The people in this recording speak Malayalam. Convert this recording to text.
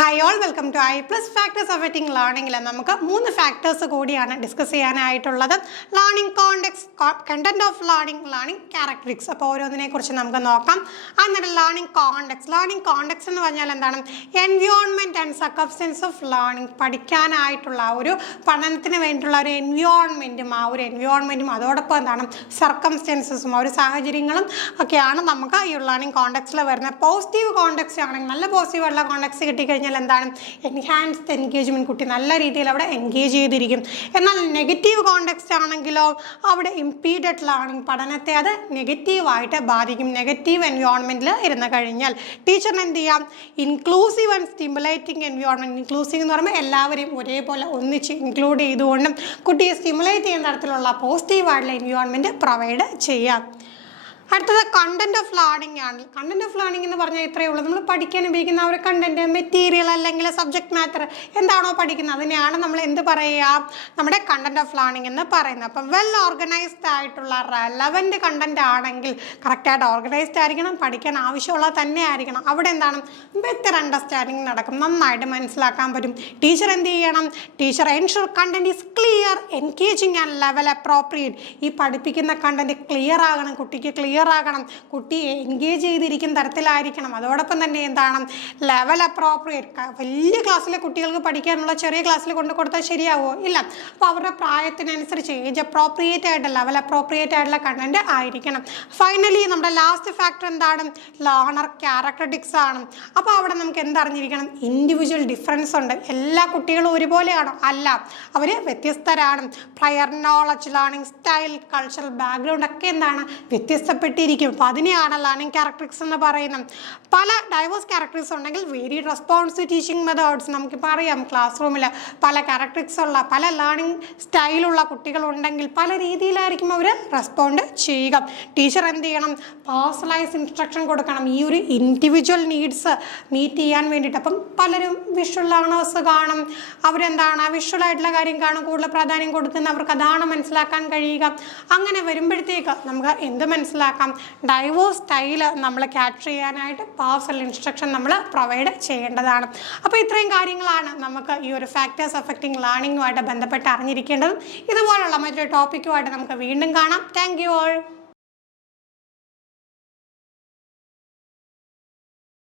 Hi all, welcome to I plus factors affecting learning. നമുക്ക് മൂന്ന് ഫാക്ടേഴ്സ് കൂടിയാണ് ഡിസ്കസ് ചെയ്യാനായിട്ടുള്ളത്. Learning context, content of learning characteristics. അപ്പോൾ ഓരോന്നിനെ കുറിച്ച് നമുക്ക് നോക്കാം. അന്നേരം ലേണിംഗ് കോണ്ടെക്സ്റ്റ് എന്ന് പറഞ്ഞാൽ എന്താണ്? Environment and circumstance of learning. പഠിക്കാനായിട്ടുള്ള ഒരു പഠനത്തിന് വേണ്ടിയിട്ടുള്ള ഒരു എൻവയോൺമെന്റും അതോടൊപ്പം എന്താണ് സർക്കംസ്റ്റൻസസും ഒരു സാഹചര്യങ്ങളും ഒക്കെയാണ് നമുക്ക് ഈ ലേണിംഗ് കോണ്ടെക്സ്റ്റിൽ വരുന്നത്. പോസിറ്റീവ് കോണ്ടെക്സ്റ്റ് ആണെങ്കിൽ നല്ല പോസിറ്റീവ് ആയിട്ടുള്ള കോണ്ടെക്സ്റ്റ് കിട്ടിക്കഴിഞ്ഞാൽ എന്താണ്? എൻഹാൻസ്ഡ് എൻഗേജ്മെന്റ്, കുട്ടി നല്ല രീതിയിൽ അവിടെ എൻഗേജ് ചെയ്തിരിക്കും. എന്നാൽ നെഗറ്റീവ് കോണ്ടെക്സ്റ്റ് ആണെങ്കിലോ അവിടെ ഇംപീഡഡ് ലേണിംഗ്, പഠനത്തെ അത് നെഗറ്റീവായിട്ട് ബാധിക്കും. നെഗറ്റീവ് എൻവയോൺമെന്റിൽ ഇരുന്ന് കഴിഞ്ഞാൽ ടീച്ചറിന് എന്ത് ചെയ്യാം? Inclusive and stimulating environment. Inclusive എന്ന് പറയുമ്പോൾ എല്ലാവരെയും ഒരേപോലെ ഒന്നിച്ച് ഇൻക്ലൂഡ് ചെയ്തുകൊണ്ടും കുട്ടിയെ സ്റ്റിമുലേറ്റ് ചെയ്യുന്ന തരത്തിലുള്ള പോസിറ്റീവായിട്ടുള്ള എൻവയോൺമെന്റ് പ്രൊവൈഡ് ചെയ്യാം. അടുത്തത് കണ്ടന്റ് ഓഫ് ലേണിംഗ് ആണ്. കണ്ടന്റ് ഓഫ് ലേണിംഗ് എന്ന് പറഞ്ഞാൽ ഇത്രയേ ഉള്ളൂ. നമ്മൾ പഠിക്കാൻ ഉപയോഗിക്കുന്ന ഒരു കണ്ടന്റ്, മെറ്റീരിയൽ അല്ലെങ്കിൽ സബ്ജക്ട് മാറ്റർ എന്താണോ പഠിക്കുന്നത് അതിനെയാണ് നമ്മൾ എന്ത് പറയുക? നമ്മുടെ കണ്ടന്റ് ഓഫ് ലേണിംഗ് എന്ന് പറയുന്നത്. അപ്പം വെൽ ഓർഗനൈസ്ഡ് ആയിട്ടുള്ള റെലവൻറ്റ് കണ്ടന്റ് ആണെങ്കിൽ കറക്റ്റായിട്ട് ഓർഗനൈസ്ഡ് ആയിരിക്കണം, പഠിക്കാൻ ആവശ്യമുള്ളത് തന്നെ ആയിരിക്കണം. അവിടെ എന്താണ്? ബെറ്റർ അണ്ടർസ്റ്റാൻഡിങ് നടക്കും, നന്നായിട്ട് മനസ്സിലാക്കാൻ പറ്റും. ടീച്ചർ എന്ത് ചെയ്യണം? Teacher ensure content is clear, engaging and level appropriate. ഈ പഠിപ്പിക്കുന്ന കണ്ടന്റ് ക്ലിയർ ആകണം, കുട്ടിക്ക് ക്ലിയർ ആകണം, കുട്ടി എൻഗേജ് ചെയ്തിരിക്കുന്ന തരത്തിലായിരിക്കണം. അതോടൊപ്പം തന്നെ എന്താണ്? Level appropriate. വലിയ ക്ലാസ്സിലെ കുട്ടികൾക്ക് പഠിക്കാനുള്ള ചെറിയ ക്ലാസ്സിൽ കൊണ്ട് കൊടുത്താൽ ശരിയാവുമോ? ഇല്ല. അപ്പോൾ അവരുടെ പ്രായത്തിനനുസരിച്ച് ഏജ് അപ്രോപ്രിയേറ്റ് ആയിട്ട് ലെവൽ അപ്രോപ്രിയേറ്റ് ആയിട്ടുള്ള കണ്ടന്റ് ആയിരിക്കണം. ഫൈനലി നമ്മുടെ ലാസ്റ്റ് ഫാക്ടർ എന്താണ്? ലേണർ ക്യാരക്ടറിസ്റ്റിക്സ് ആണ്. അപ്പോൾ അവിടെ നമുക്ക് എന്തറിഞ്ഞിരിക്കണം? ഇൻഡിവിജ്വൽ ഡിഫറൻസ് ഉണ്ട്. എല്ലാ കുട്ടികളും ഒരുപോലെയാണോ? അല്ല, അവർ വ്യത്യസ്തരാണ്. Prior knowledge, learning style, cultural background ഒക്കെ എന്താണ്? വ്യത്യസ്തപ്പെട്ടിരിക്കും. അപ്പോൾ അതിനെയാണ് ലേണിംഗ് ക്യാരക്ടറിസ്റ്റിക്സ് എന്ന് പറയുന്നത്. പല ഡൈവേഴ്സ് ക്യാരക്ടറിസ്റ്റിക്സ് ഉണ്ടെങ്കിൽ വേരിയഡ് റെസ്പോൺസ് ടീച്ചിങ് മെത്തേഡ്സ്. നമുക്കിപ്പോൾ അറിയാം ക്ലാസ് റൂമിൽ പല ക്യാരക്ടറിസ്റ്റിക്സ് ഉള്ള പല ലേണിംഗ് സ്റ്റൈലുള്ള കുട്ടികളുണ്ടെങ്കിൽ പല രീതിയിലായിരിക്കും അവർ റെസ്പോണ്ട് ചെയ്യുക. ടീച്ചർ എന്ത് ചെയ്യണം? പേഴ്സണലൈസ് ഇൻസ്ട്രക്ഷൻ കൊടുക്കണം, ഈ ഒരു ഇൻഡിവിജ്വൽ നീഡ്സ് മീറ്റ് ചെയ്യാൻ വേണ്ടിയിട്ട്. അപ്പം പലരും വിഷ്വൽ ലേണേഴ്സ് കാണും, അവരെന്താണ് വിഷ്വൽ ആയിട്ടുള്ള കാര്യം കാണും, കൂടുതൽ പ്രാധാന്യം കൊടുക്കുന്ന അവർക്ക് അതാണ് മനസ്സിലാക്കാൻ കഴിയുക. അങ്ങനെ വരുമ്പോഴത്തേക്ക് നമുക്ക് എന്ത് മനസ്സിലാക്കാം? ഡൈവേഴ്സ് സ്റ്റൈൽ നമ്മൾ ക്യാപ്ചർ ചെയ്യാനായിട്ട് പേഴ്സണൽ ഇൻസ്ട്രക്ഷൻ നമ്മൾ പ്രൊവൈഡ് ചെയ്യേണ്ടതാണ്. അപ്പോൾ ഇത്രയും കാര്യങ്ങളാണ് നമുക്ക് ഈ ഒരു ഫാക്ടേഴ്സ് അഫക്റ്റിംഗ് ലേണിംഗുമായിട്ട് ബന്ധപ്പെട്ട് അറിഞ്ഞിരിക്കേണ്ടതും. ഇതുപോലുള്ള മറ്റൊരു ടോപ്പിക്കുമായിട്ട് നമുക്ക് വീണ്ടും കാണാം. Thank you all.